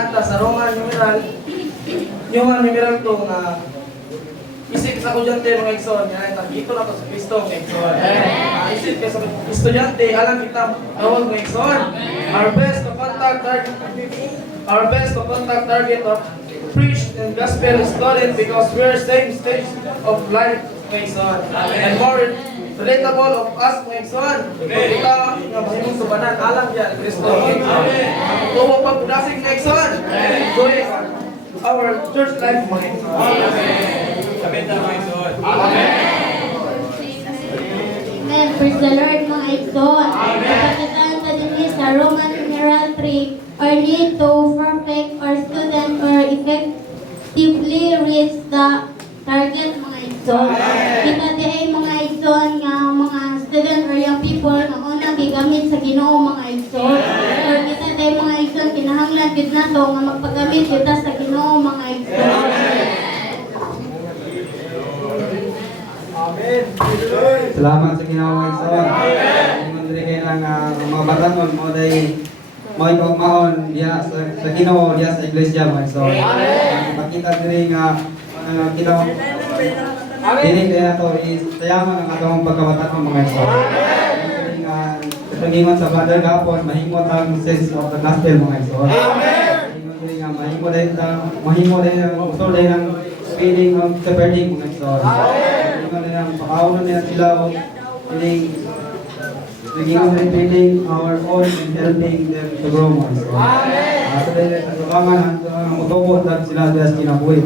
naanta sa Roman numeral 2 na isip sa estudyante mga igsoon, dito na to sa Kristo mga igsoon. Isip ka sa estudyante, alam kita tawag mga igsoon. Our best to contact target of preach and gospel student because we're same stage of life mga igsoon. And more relatable of us mga igsoon. Kita nga mahimong subanan, alam yan Kristo mga igsoon. Tuwa pagpudasig mga igsoon. Enjoy our church life mga igsoon. Amen. Praise the Lord mga igsoon. Kapatitan sa din sa Roman numeral 3 or need to perfect or student or effectively reach the target mga igsoon. Kita di ay mga igsoon nga mga student or young people nga unang gigamit sa Ginoo mga igsoon. Or kita di ay mga igsoon kinahanglan gid nato nga magpagamit kita sa Ginoo mga igsoon. Salamat sa ginawa sa Ingon diri kay lang mga batanon mo day mo igmaon diha sa Ginoo diha sa iglesia mo. So, makita diri nga kita dili kay ato isayaman ang atong pagkabatan mga iso. Diri nga pagingon sa Father gapon mahimo tang sense of the gospel mga iso. Ingon diri nga mahimo day ang usul day ng feeling of shepherding mga iso. Pakaunan nila sila o feeling our own and helping them to grow more. So, sa tubangan, ang mutubo sila sa kinabuhi.